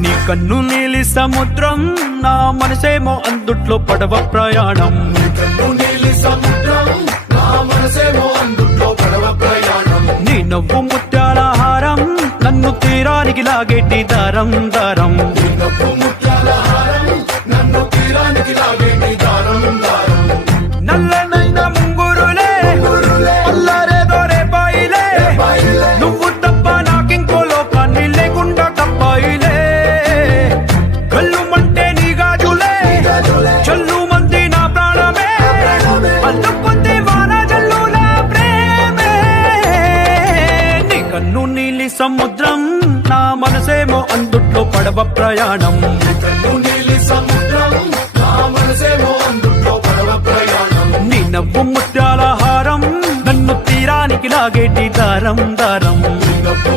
నీ కన్ను నీలి సముద్రం, నా మనసేమో అందుట్లో పడవ ప్రయాణం. నీ కన్ను నీలి సముద్రం, నా మనసేమో అందుట్లో పడవ ప్రయాణం. నీ నవ్వు ముత్యాల హారం, నన్ను తీరానికి లాగేటి దారం దారం. నీ నవ్వు ముత్యాల హారం, నన్ను తీరానికి లాగేటి దారం దారం. నల్లనైన ముంగురులే అల్లారేదో రేపాయిలే, నువ్వు తప్ప నాకింకో లోకాన్ని లేకుండా తప్పాయిలే. కళ్ళుమంటే నీ గాజులే, చల్లు మంది నా ప్రాణమే, అల్లుకుంది వాన జల్లుల ప్రేమే. నీ కన్ను నీలి సముద్రం, నా మనసేమో అందుట్లో పడవ ప్రయాణం. నీ కన్ను నీలి సముద్రం, నా మనసేమో అందుట్లో పడవ ప్రయాణం. నీ నవ్వు ముత్యాల హారం, నన్ను తీరానికి లాగేటి దారం దారం. నీ నవ్వు